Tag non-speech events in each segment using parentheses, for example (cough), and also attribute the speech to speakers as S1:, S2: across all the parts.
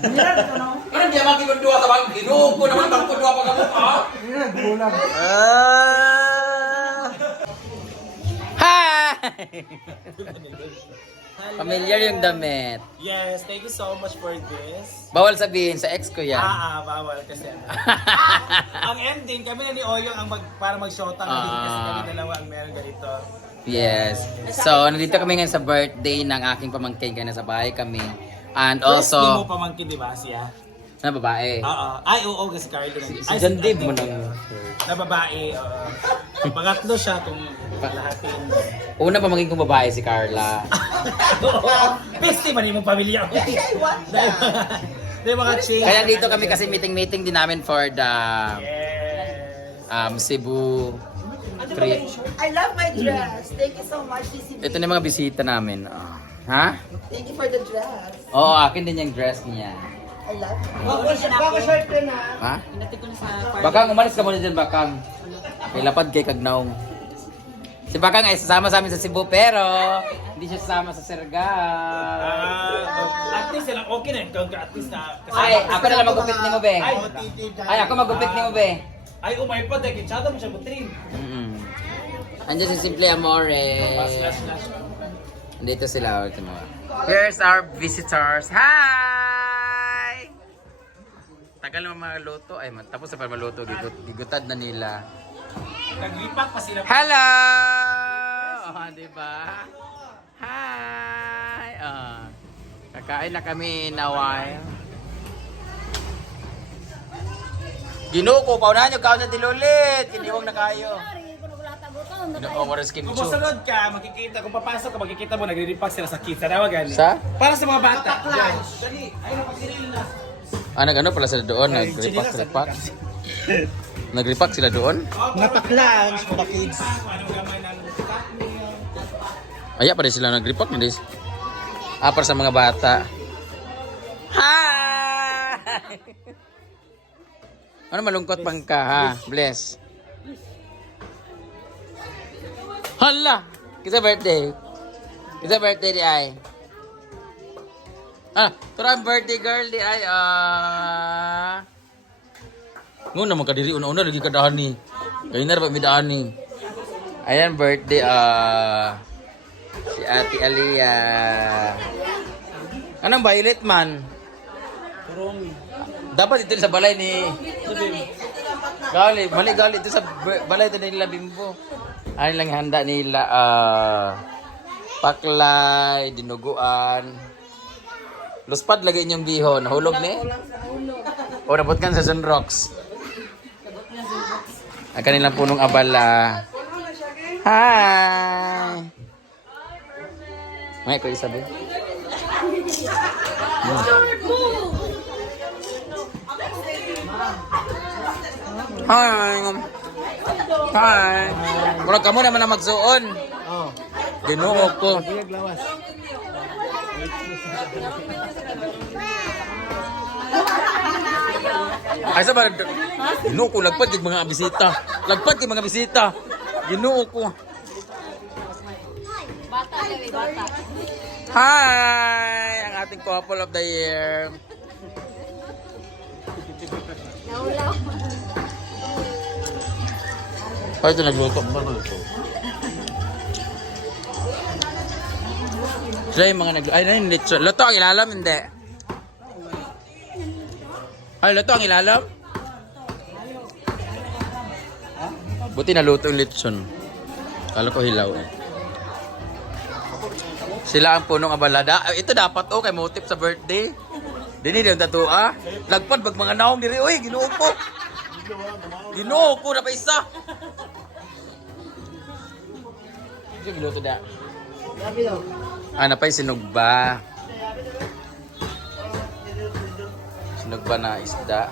S1: Ano di ba kinundua sa bang ginuko naman bang kundua pa kamo ha?
S2: Ah! Hi! Familiar yung damit.
S3: Yes, thank you so much for this.
S2: Bawal sabihin, sa ex ko yan.
S3: Ah, ah, bawal kasi ano. (laughs) ang ending, kami na ni Oyong ang mag, para mag-shota ng
S2: Ah.
S3: kasi kami dalawa ang meron ganito.
S2: Yes. So, nandito kami ngayon sa birthday ng aking pamangkin. Kaya nasa bahay kami. And
S3: First, di mo
S2: also,
S3: pamangkin, di ba siya?
S2: na babae.
S3: Oo. Ay, oo, kasi Carlo.
S2: Si, si John Dave mo nang...
S3: Na babae, oo. Pangatlo siya kung lahatin.
S2: Una pamangkin kong babae si Carla. (laughs)
S3: Oo. Peste man yung pamilya (laughs) ko. Dahil mga ching.
S2: Kaya dito kami kasi meeting-meeting din namin for the
S3: Yes.
S2: um, Cebu trip.
S4: I love my dress. Thank you so much, CCB.
S2: Ito na yung mga bisita namin. Ah. Ha?
S4: Thank you for the dress.
S2: Oo, akin din yung dress niya.
S4: I love it. Bako short ko na.
S2: Ha? Bakang, umalis ka muna dyan, Bakang. May lapad kay Kagnaong. Si Bakang ay sasama sa amin sa Cebu, pero hindi siya sasama sa Sergal.
S3: Ah, at least sila okay na yung at least na
S2: Ay, ako na lang magupit ni mo, be.
S3: Ay,
S2: Ay, ako magupit ni mo, be.
S3: ay umay pa dahil kinsyado mo siya butrin.
S2: Mm-mm. Andiyan si Simple Amore.
S3: Slash slash.
S2: Dito sila. Ito mga. Here's our visitors. Hi! Tagal naman mga luto. Ay, man- tapos na pa maluto. Gigut, gigutad na nila.
S3: Naglipak pa sila.
S2: Hello! Oh, di ba? Hi! Oh. Kakain na kami in a while. Ginuko, paunahan nyo, kaon sa dilulit. Kiniwag na kayo. Ginoo ko rin skim
S3: Kung masunod ka, makikita, kung papasok ka, makikita mo, nagre-repack sila sa kids. Tanawa gani.
S2: Sa?
S3: Para sa mga bata. Dali. Ay, napagsinil na.
S2: Ah, nag-ano pala sila doon? Nag-repack-repack? (laughs) Nag-repack sila doon?
S3: Mga paklans, mga kids. Ano gamay na
S2: Aya pa rin sila nag-repack na dis. Ah, para sa mga bata. Hi! (laughs) ano malungkot pang ka, ha? Bless. Hala! Kita birthday. Kita birthday di ay. Ah, turang birthday girl di ay. Ah. Nguna naman kadiri una-una lagi kadahan ni. Kaya na ba midaan ni. Ayan birthday ah si Ate Alia. Anong violet man?
S3: Kurong.
S2: Dapat ito sa balay ni Gali, mali gali ito sa balay ito nila Bimbo. Ano lang handa nila ah paklay, dinuguan. Luspad lagi inyong bihon, hulog ni? O nabot kan sa Sunrocks. Ang kanilang punong abala. Hi! May ko isabi. Hi! Hi! Murag ka mo naman na magsuon.
S3: Oh.
S2: Ginoo ko.
S3: Pinaglawas.
S2: Ay sa ba? Ginoo ko lagpad kay mga bisita. Lagpad kay mga bisita. Ginoo ko. Hi! Ang ating couple of the year. Ay, ito nagluto. Ba nagluto? Sila yung mga nag... Ay, na yung lechon. Luto ang ilalam, hindi. Ay, luto ang ilalam? Buti naluto yung lechon. Kala ko hilaw eh. Sila ang punong abalada. Ito dapat oh, kay motif sa birthday. Dini yung tatua. Lagpad bag mga naong diri. Uy, ginoo ko. Ginoo ko na pa isa. Ito giluto da. Ah, napay sinugba. Sinugba na isda.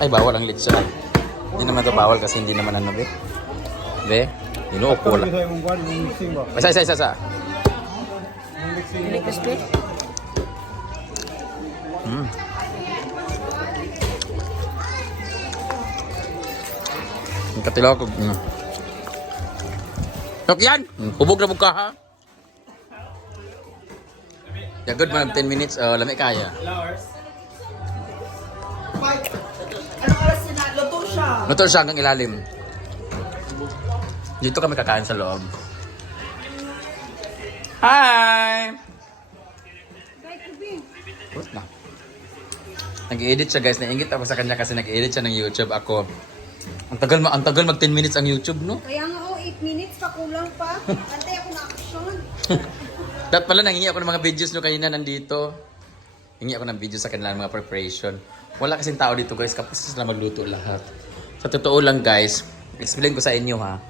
S2: Ay, bawal ang litson. Hindi naman to bawal kasi hindi naman ano, be. Be, ginoo ko lang. Isa, isa, isa, isa. Hmm. Ang katilaw ko. Mm. Tok yan! Hubog na mukha ha. Yeah, good man, 10 minutes. Uh, lami kaya.
S4: Anong oras sila? Luto siya.
S2: Motor siya hanggang ilalim. Dito kami kakain sa loob. Hi! Wait na. Nag-edit siya guys. Naingit ako sa kanya kasi nag-edit siya ng YouTube. Ako, ang tagal, ma ang tagal mag 10 minutes ang YouTube, no?
S1: Kaya nga oh, 8 minutes pa kulang pa. Antay ako na action. (laughs)
S2: Dapat pala nangingi ako ng mga videos nyo kanina nandito. Hingi ako ng video sa kanilang mga preparation. Wala kasing tao dito guys, kapos sila magluto lahat. Sa totoo lang guys, explain ko sa inyo ha.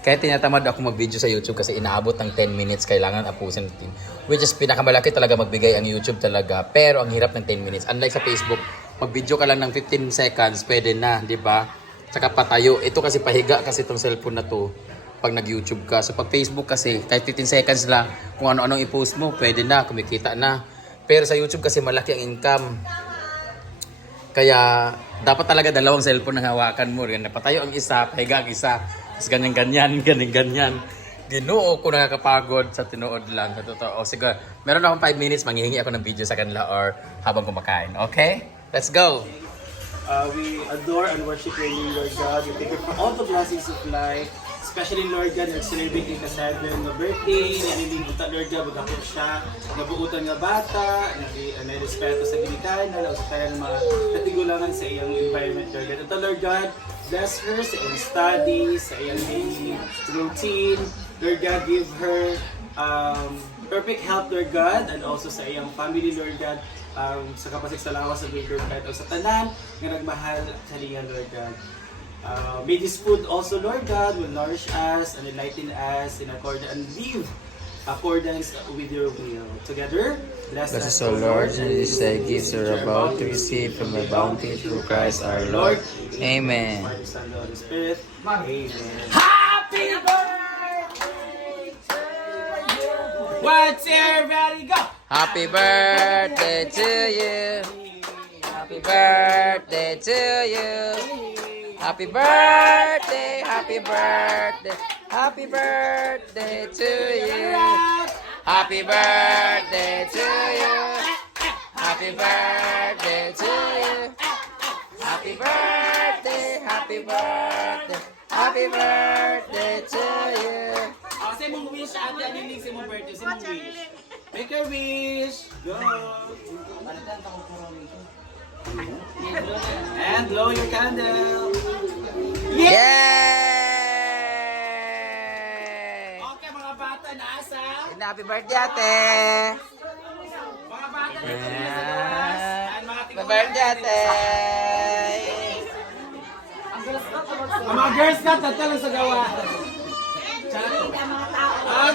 S2: Kaya tinatamad ako mag-video sa YouTube kasi inaabot ng 10 minutes, kailangan apusin natin. Which is pinakamalaki talaga magbigay ang YouTube talaga. Pero ang hirap ng 10 minutes. Unlike sa Facebook, mag-video ka lang ng 15 seconds, pwede na, di ba? Tsaka patayo. Ito kasi pahiga kasi itong cellphone na to pag nag-YouTube ka. So pag Facebook kasi, kahit 15 seconds lang, kung ano-anong i-post mo, pwede na, kumikita na. Pero sa YouTube kasi malaki ang income. Kaya dapat talaga dalawang cellphone ang hawakan mo. Yan, napatayo ang isa, pahiga ang isa. Tapos ganyan-ganyan, (laughs) ganyan-ganyan. Ginoo ko nakakapagod sa tinuod lang. Sa totoo. Sige, meron akong 5 minutes, manghihingi ako ng video sa kanila or habang kumakain. Okay? Let's go!
S3: Uh, we adore and worship your name, Lord God. We thank you for all the blessings of life. Especially, Lord God, nag-celebrate yung kasabi ng birthday, nililimutan, Lord God, magkako siya, nabuutan nga bata, nag-respeto sa ginikain, na nausasayan ng mga katigulangan sa iyang environment, Lord God. Ito, Lord God, bless her sa iyang studies, sa iyang daily routine. Lord God, give her um, perfect health, Lord God, and also sa iyang family, Lord God, um, sa kapasig sa lawas sa Lord God, o sa tanan, nga nagmahal sa liyan, Lord God. Uh, may this food also, Lord God, will nourish us and enlighten us in accord and live accordance with your will. Together, bless,
S2: Bless us, O Lord, and these thy gifts are about to receive from thy bounty through Christ our Lord. Amen.
S3: Father, Son,
S5: What's everybody go?
S2: Happy birthday to you. Happy birthday to you. Happy birthday, happy birthday, happy birthday to you. Happy birthday to you. Happy birthday to you. Happy birthday, happy birthday, happy birthday to you.
S5: Say mong wish, ate, aniling say mong birthday, say mong wish. Make a wish.
S3: Go! And blow your candle.
S2: Yay!
S5: Okay, mga bata, naasa?
S2: Happy birthday, ate!
S5: Mga bata. Ayan, mga
S2: Happy birthday, ate!
S5: Ang mga girls na, lang sa gawa.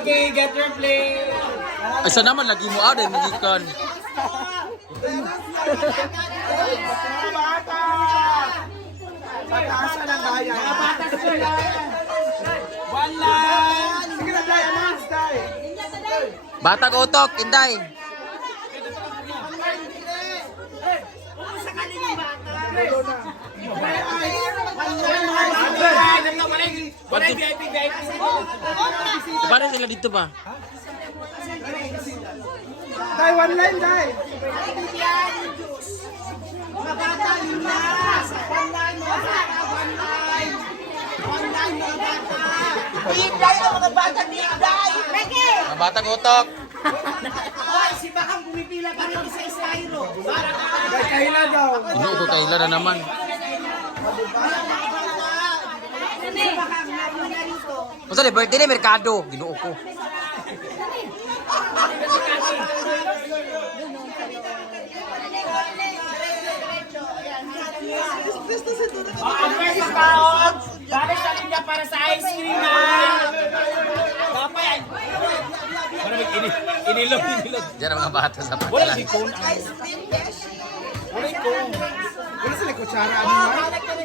S5: Okay, get your plate.
S2: Ay, saan naman lagi mo ah, dahil magikan.
S5: Bata sa sila. One line. Sige na, Day. Announce, Day.
S2: Batag utok, inday.
S5: Walay VIP, VIP.
S2: Paano sila dito ba?
S4: Bigay ang mga bata, bigay! Becky!
S2: Mga batag utok.
S4: Hoy, si Bakang bumipila pa rin sa Styro.
S2: Ko kaila na naman.
S4: Si Bakang, naroon na rito.
S2: Basta di birthday ni Mercado. Ginoo ko.
S5: Oh, ang round. Bakit sa linya para sa ice cream, ha? Dapat. Para ini inilog, inilog.
S2: Diyan ang mga bata sa
S5: Wala
S2: pagkalan.
S5: si Cone. Wala si Cone.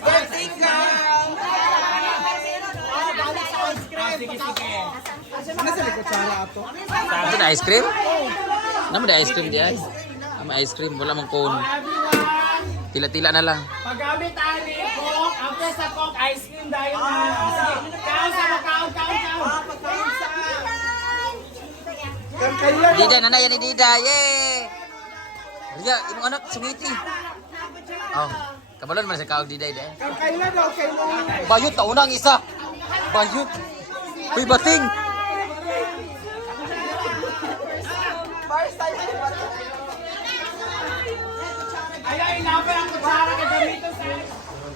S4: Birthday girl!
S5: Ah, sige, sige.
S2: Ito na ice cream? Naman na ice cream diyan. Naman ice cream. Wala mang cone. Tila-tila na lang.
S5: paggamit ani Coke, after sa Coke, ice cream dahil na. Sige, count sa mo, count, count, count.
S2: Dida, nanay yan ni Dida. Yay! Dida, imong anak, sungiti. Oh, kabalon man sa kaog Dida. Dida.
S4: Mo?
S2: Bayot, tauna ang isa. Bayot. Uy, bating.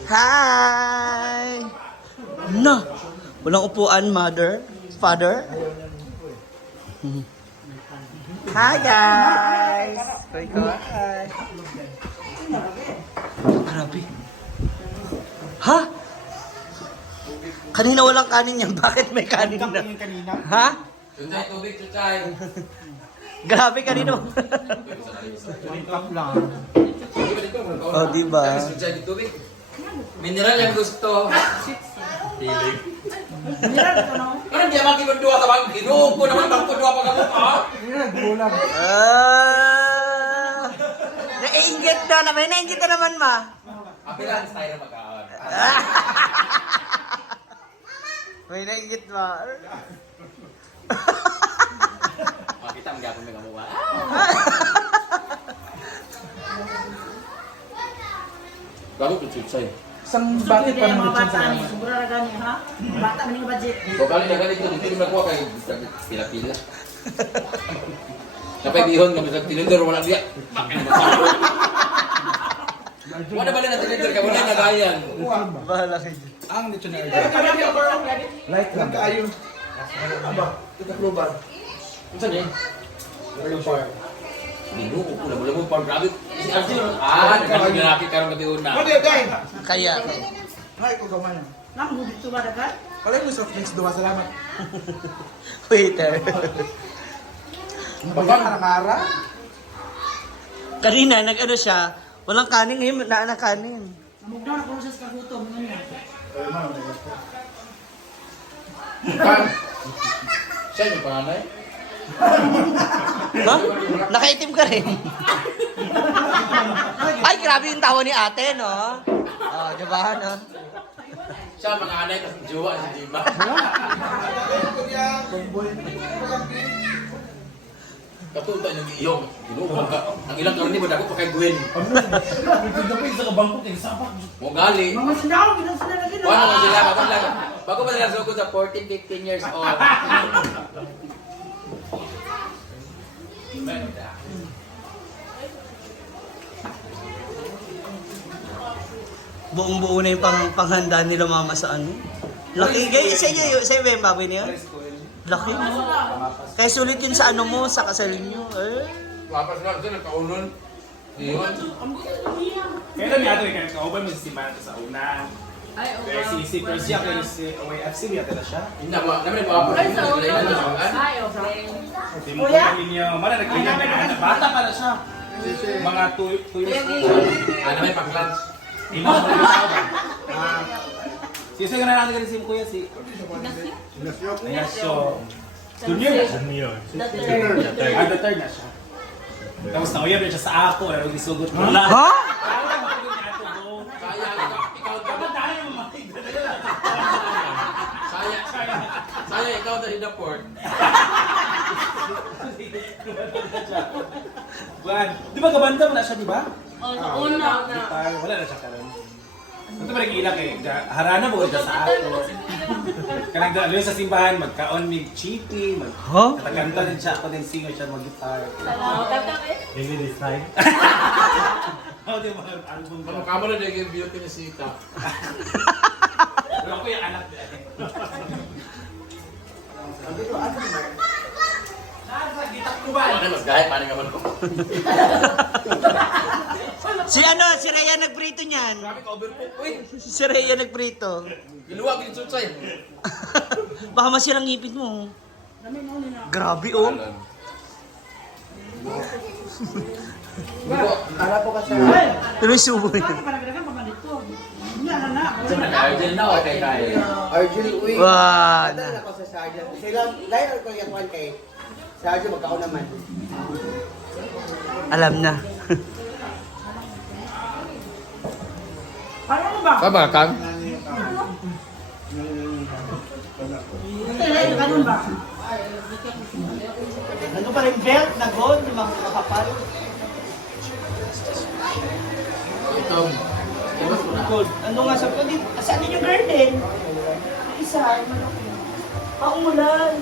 S4: Hi! Na! Walang upuan, mother? Father? Hi, guys! Hi! Grabe. Ha? Kanina walang kanin yan. (laughs) Bakit may kanin na? Ha?
S2: Tutsay, tubig, tutsay. (laughs)
S4: Grabe kanino. oh, di ba?
S2: Mineral yang gusto. Hilig. Ano di amang kibundua ka bang? Ginuog ko naman bang kundua pa ka mo, ha?
S4: Ah! Naiingit na naman. Naiingit na naman, ma.
S2: Apilan style magkaon.
S4: May naingit, ma.
S2: Makita ang gapon may kamuha. Bago ko tutsay.
S6: Isang bakit pa naman dyan sa
S1: ni, siguro na gani, ha? Bata man yung budget.
S2: Kali na ganito, dito yung nakuha kay pila-pila. Napay bihon kami sa tinidor, wala diya. Wala ba na tinidor ka, wala na gayan.
S4: Bahala kayo.
S6: Ang dictionary. Light lang. Kaayun. Aba, ito global.
S2: Saan eh? Binuko ko na, wala mo pang grabe. Si Arjun, ah, nagkaroon na nakit karoon kati una.
S6: Yun, guys?
S4: Kaya.
S6: Ay, ko gamay.
S1: Nang mo dito ba dagat?
S6: Palay mo soft drinks, duwa. Salamat. (laughs)
S4: Waiter.
S6: Baka nakara.
S4: Kanina, nag-ano siya, walang kanin ngayon, na na kanin.
S1: Mugdaw na proses ka gutom.
S2: Kan? Siya yung panganay?
S4: Ha? Nakaitim ka rin. Ay, grabe yung tawa ni ate, no? Oh, di ba, no?
S2: Siya ang panganay, tapos jowa si Diba. Katuta yung iyong. Ginuko ka. Ang ilang karni ba dako pa kay Gwen. Mo gali.
S1: Mga sindaw, ginasila na gina.
S2: Wala na sila, bago lang. Bago pa sila sugod sa 14, 15 years old.
S4: Buong buo na yung pang, panghanda nila mama sa ano. Laki, guys, sa inyo, sa inyo yung baboy na Laki. Kaya sulit yun sa ano mo, sa kasal niyo. Eh.
S2: Wapas na, ito nagkaunon.
S3: Kaya kami ato kaya kauban mo si Simbahan sa una. Kaya si si Persia kaya si OAFC biya na siya.
S2: Hindi ba, namin ba? Ay, sa
S3: Di mo ko ninyo, mara nagkaya na bata para siya. Mga 2 years old.
S2: Ano may
S3: mo rin sa ba? Ah. Si Sir na natin si Kuya si Ignacio. Ignacio. Junior na siya. Ah, the third na siya. Tapos nauyab na siya sa ako, pero gisugot ko lang.
S4: Ha?
S2: Saya, ikaw dapat Saya, saya, ikaw na.
S3: Juan, di ba kabanda mo na siya, di ba?
S1: Oh, una.
S3: Wala na siya karon. Ito ba nag-iila kay harana mo ka sa ako. Kanang dalo sa simbahan magkaon mig chiti, mag? Kataganta din siya ako din singer siya mag-guitar. Really this time? (laughs) How di ba album
S2: Ano
S3: ba?
S2: ka mo na naging beauty ni Sita?
S3: Pero ako yung anak niya.
S2: Ano, mas gahit, paano naman ko? (laughs)
S4: Ano, Rhea nagprito niyan.
S2: Grabe ka, overcook. Uy,
S4: Si Rhea nagprito.
S2: giluwag yung chuchay. (laughs)
S4: Baka masirang ngipin mo. Grabe, oh. Pero yung subo niya.
S1: Paragdagan pa man dito. Hindi na na.
S2: Argel na, okay kaya.
S7: Arjun, uy.
S4: Wow.
S7: Dala ako sa Sargent. Sila, lahat ko yung kwan kay Sargent, magkao naman.
S4: Alam na.
S2: Tama, Kang?
S1: Ito, ganun ba?
S4: Ano pa rin belt na gold, mga kakapal. Gold. Ano nga sa saan din yung garden? Isa, malaki. Paumulan.